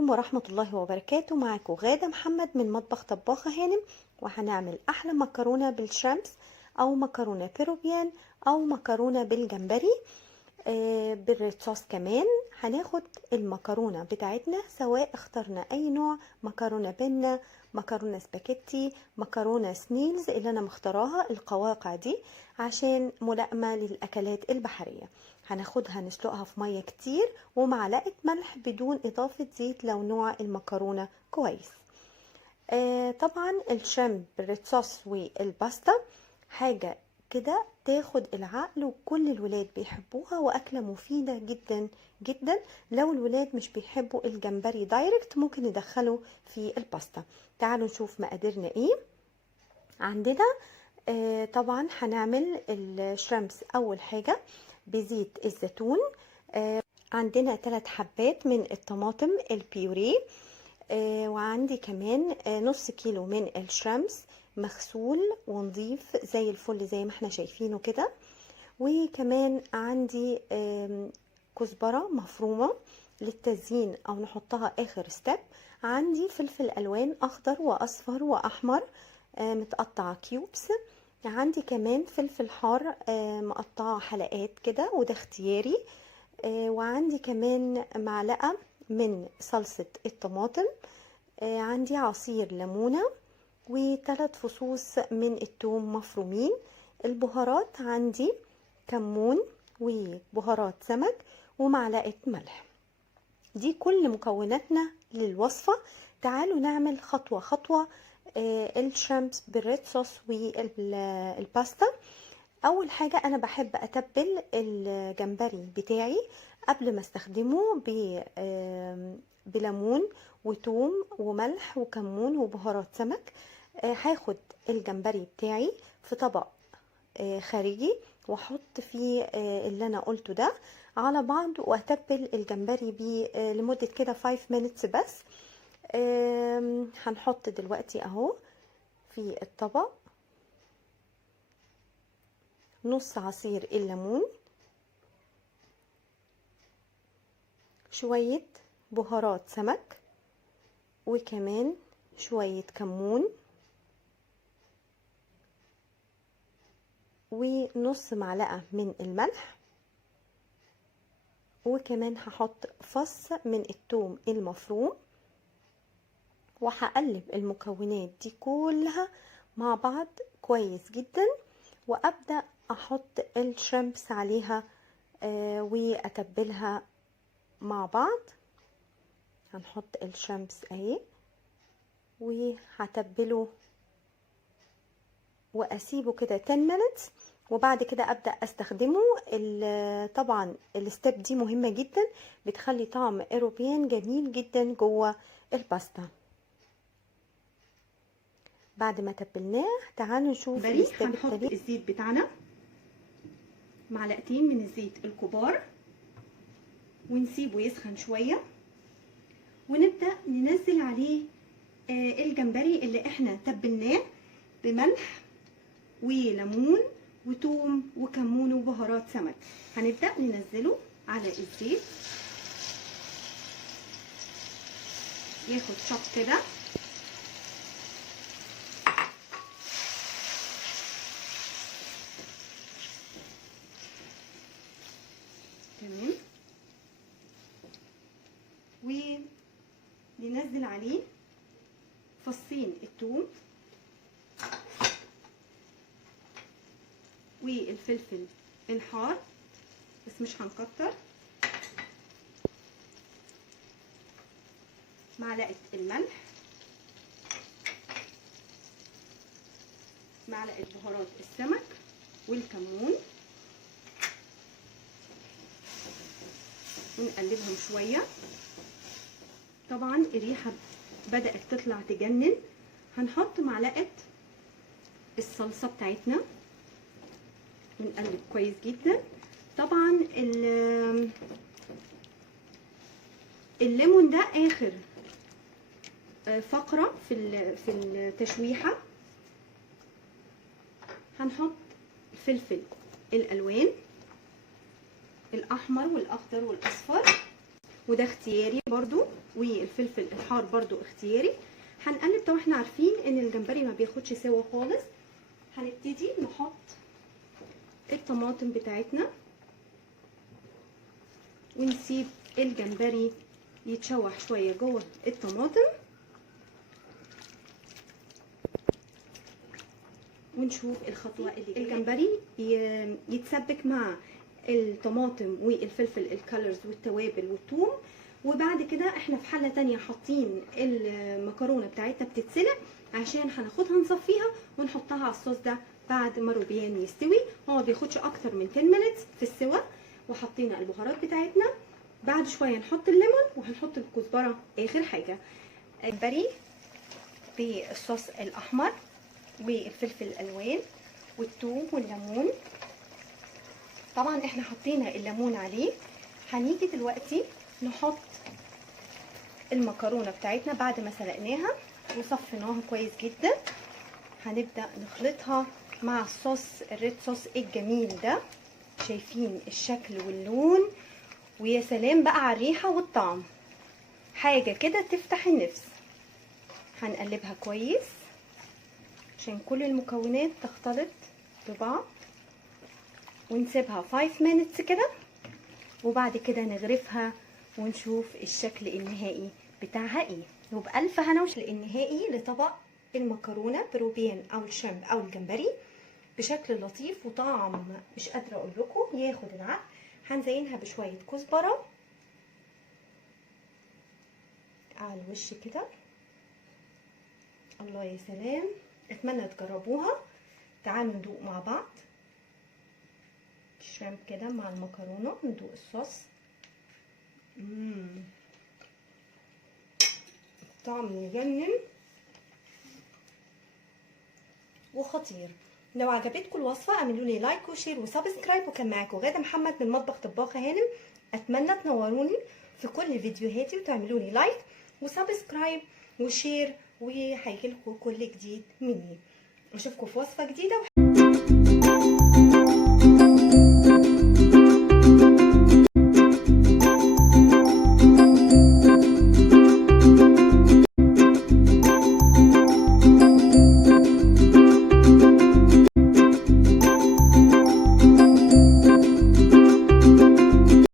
عليكم ورحمة الله وبركاته. معاكم غادة محمد من مطبخ طباخة هانم، وهنعمل أحلى مكرونة بالشمس أو مكرونة بيروبيان أو مكرونة بالجمبري بالريد صوص. كمان هناخد المكرونة بتاعتنا سواء اخترنا أي نوع مكرونة بنة، مكرونة سباكيتي، مكرونة سنيلز اللي أنا مختاراها القواقع دي عشان ملائمة للأكلات البحرية. هناخدها نسلقها في مية كتير ومعلقة ملح بدون إضافة زيت لو نوع المكرونة كويس. طبعا الشريمب بالريد صوص والباستا حاجة كده تاخد العقل، وكل الولاد بيحبوها وأكلة مفيدة جدا جدا. لو الولاد مش بيحبوا الجمبري دايركت ممكن ندخله في الباستا. تعالوا نشوف مقاديرنا ايه عندنا. طبعا هنعمل الشريمبس أول حاجة بزيت الزيتون. عندنا 3 حبات من الطماطم البيوري، وعندي كمان نص كيلو من الشريمبس مغسول ونضيف زي الفل زي ما احنا شايفينه كده. وكمان عندي كزبرة مفرومة للتزيين او نحطها اخر ستيب. عندي فلفل الوان اخضر واصفر واحمر متقطعة كيوبس. عندي كمان فلفل حار مقطعة حلقات كده وده اختياري. وعندي كمان معلقة من صلصة الطماطم. عندي عصير ليمونة و3 فصوص من الثوم مفرومين. البهارات عندي كمون وبهارات سمك ومعلقة ملح. دي كل مكوناتنا للوصفة. تعالوا نعمل خطوة خطوة الشريمبس بالريد صوص والباستا. اول حاجة انا بحب اتبل الجمبري بتاعي قبل ما استخدمه بليمون وتوم وملح وكمون وبهارات سمك. هاخد الجمبري بتاعي في طبق خارجي واحط فيه اللي انا قلته ده على بعض واتبل الجمبري بيه لمدة كده 5 minutes بس. هنحط دلوقتي اهو في الطبق نص عصير الليمون، شوية بهارات سمك، وكمان شوية كمون، ونص معلقة من الملح، وكمان هحط فص من الثوم المفروم. وهقلب المكونات دي كلها مع بعض كويس جدا، وابدأ احط الشريمبس عليها واتبلها مع بعض. هنحط الشريمبس اهي وهتبله واسيبه كده 10 minutes، وبعد كده ابدا استخدمه. طبعا الستيب دي مهمه جدا، بتخلي طعم اوروبيان جميل جدا جوه الباستا. بعد ما تبلناه تعالوا نشوف الستيب هنحط التاني. الزيت بتاعنا معلقتين من الزيت الكبار ونسيبه يسخن شويه، ونبدا ننزل عليه الجمبري اللي احنا تبلناه بملح وليمون وتوم وكمون وبهارات سمك. هنبدا ننزله على الزيت ياخد شط كده. تمام. وننزل عليه فصين الثوم والفلفل الحار بس مش هنكتر، معلقة الملح، معلقة بهارات السمك والكمون، ونقلبهم شوية. طبعا الريحة بدأت تطلع تجنن. هنحط معلقة الصلصة بتاعتنا ونقلب كويس جدا. طبعا الليمون ده اخر فقرة في التشويحة. هنحط الفلفل الالوان الاحمر والاخضر والاصفر وده اختياري برضو، والفلفل الحار برضو اختياري. هنقلب. طبعا احنا عارفين ان الجمبري ما بياخدش سوا خالص. هنبتدي نحط الطماطم بتاعتنا ونسيب الجمبري يتشوح شويه جوه الطماطم، ونشوف الخطوه اللي الجمبري يتسبك مع الطماطم والفلفل الكالرز والتوابل والثوم. وبعد كده احنا في حله تانية حاطين المكرونه بتاعتنا بتتسلق، عشان هناخدها نصفيها ونحطها على الصوص ده بعد ما الروبيان يستوي. هو ما بياخدش اكتر من 10 minutes في السوا. وحطينا البهارات بتاعتنا. بعد شويه نحط الليمون وهنحط الكزبره اخر حاجه. الجمبري بالصوص الاحمر والفلفل الالوان والثوم والليمون. طبعا احنا حطينا الليمون عليه. هنيجي دلوقتي نحط المكرونه بتاعتنا بعد ما سلقناها وصفيناها كويس جدا. هنبدا نخلطها مع الصوص الريد صوص الجميل ده. شايفين الشكل واللون؟ ويا سلام بقى على الريحه والطعم، حاجه كده تفتح النفس. هنقلبها كويس عشان كل المكونات تختلط ببعض، ونسيبها 5 minutes كده. وبعد كده نغرفها ونشوف الشكل النهائي بتاعها ايه. وبألف هنا النهائي لطبق المكرونه بروبيان او الشمب او الجمبري بشكل لطيف وطعم مش قادره اقول لكم ياخد العقل. هنزينها بشويه كزبره على الوش كده. الله يا سلام، اتمنى تجربوها. تعالوا ندوق مع بعض شريمب كده مع المكرونه، ندوق الصوص. طعم يجنن وخطير. لو عجبتكم الوصفه اعملوا لي لايك وشير وسبسكرايب. وكان معاكم غادة محمد من مطبخ طباخه هانم. اتمنى تنوروني في كل فيديوهاتي وتعملوا لي لايك وسبسكرايب وشير، وهيجيلكم كل جديد مني. اشوفكم في وصفه جديده.